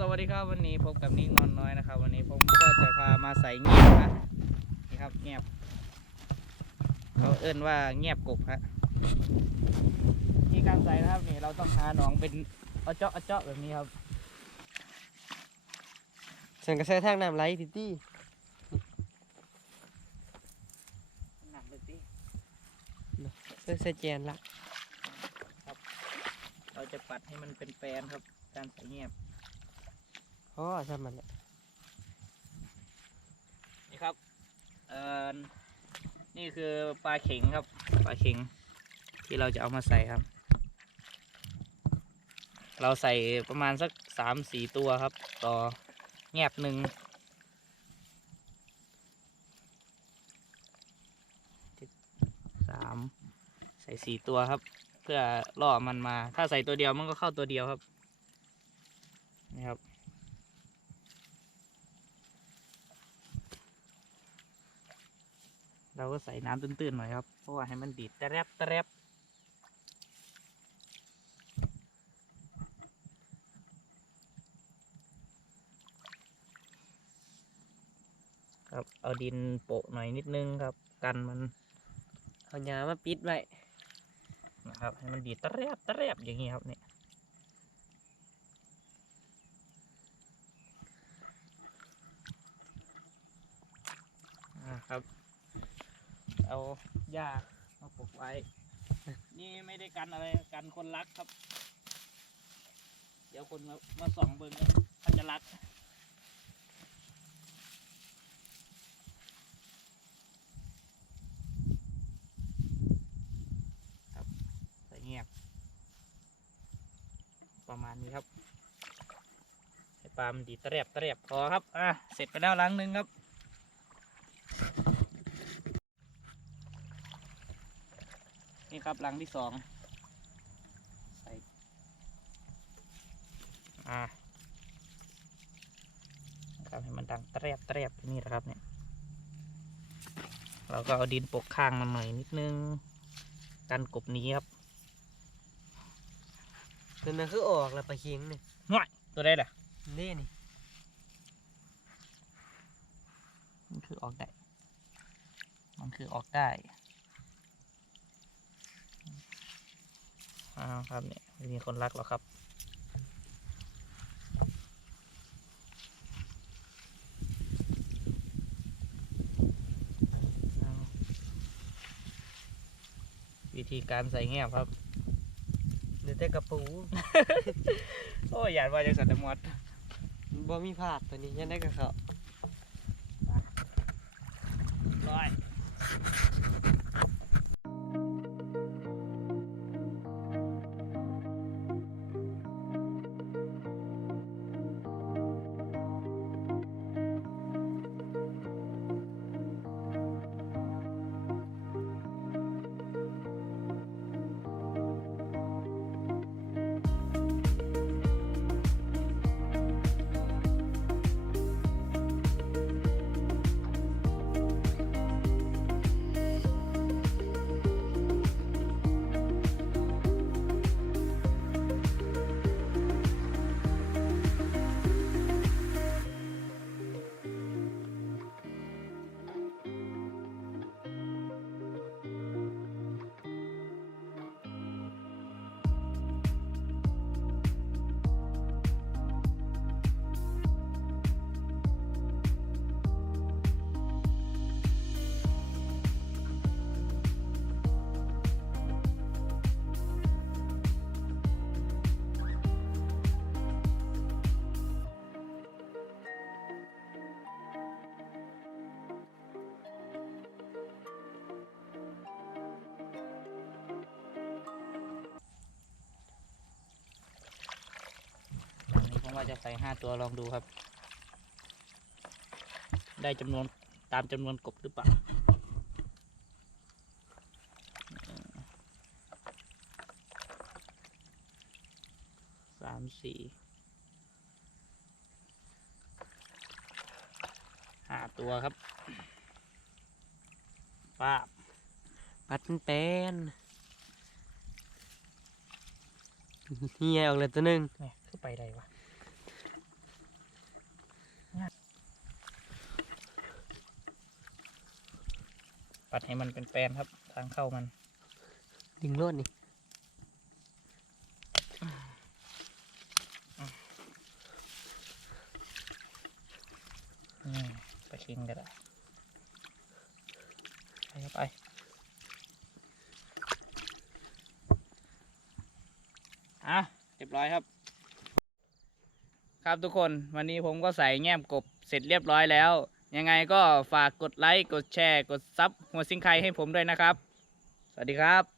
สวัสดีครับวันนี้พบกับนิ่งนอนน้อยนะครับ วันนี้ผมก็จะพามาใส่เงียบนะนี่ครับเงียบ เขาเอิ้นว่าเงียบกบฮะที่การใส่นะครับนี่เราต้องหาหนองเป็นเอาเจาะเอาเจาะแบบนี้ครับฉันก็ใช้ทางน้ำไหลพี่ตี้หนักเลยสิใช้ใช้แจนละเราจะปัดให้มันเป็นแปลนครับ การใส่เงียบ อ๋อใช่มันแหละนี่ครับ เอ่อ นี่คือปลาเข็งครับ ปลาเข็ง ที่เราจะเอามาใส่ครับ เราใส่ประมาณสักสามสี่ตัวครับ ต่อแงบหนึ่งสามใส่สี่ตัวครับ เพื่อล่อมันมา ถ้าใส่ตัวเดียวมันก็เข้าตัวเดียวครับนี่ครับ เราก็ใส่น้ำตื้นๆหน่อยครับ เพราะว่าให้มันดีดแตรบแตรบครับ เอาดินโปะหน่อยนิดนึงครับ กันมัน เอาหญ้ามาปิดไว้นะครับ ให้มันดีดแตรบแตรบอย่างนี้ครับเนี่ยอ่าครับ เอาหญ้ามาปลูกไว้ นี่ไม่ได้กันอะไรกันคนรักครับ เดี๋ยวคนมามาส่องเบิ่งกันเขาจะรักครับใส่เงียบ ประมาณนี้ครับให้ปลามันดีดเตรียบเตรียบพอครับ อะ เสร็จไปแล้วลังหนึ่งครับ นี่ครับลังที่สองใส่อ่าครับให้มันดังเตรียบเตรียบนี่แหละครับเนี่ย เราก็เอาดินปกข้างมันหน่อยนิดนึง กันกบหนี้ครับตัวนั้นคือออกแล้วปลาเค็งเนี่ยง่อยตัวได้เหรอนี่นี่มันคือออกได้ มันคือออกได้ อ้าวครับเนี่ยไม่มีคนรักหรอกครับอ้าววิธีการใส่แงบครับเดี๋ยวแต่กระปู โอ้ยอยากว่าจังสันตะมอดบ่มีพลาดตัวนี้ยังได้กับเขาร้อย ว่าจะใส่ห้าตัวลองดูครับ ได้จำนวนตามจำนวนกบหรือเปล่าสามสี่ห้าตัวครับป้าบปัดมันเป็นเฮียออกเลยตัวหนึงเนี่ยคือไปได้วะ ปัดให้มันเป็นแปลนครับ ทางเข้ามัน ดึงโลดนี่อืมไปชิงกันละไปเข้าไปอะเรียบร้อยครับ ครับทุกคนวันนี้ผมก็ใส่แง้มกบเสร็จเรียบร้อยแล้ว ยังไงก็ฝากกดไลค์ กดแชร์ กดซับหัวซิงไคให้ผมด้วยนะครับ สวัสดีครับ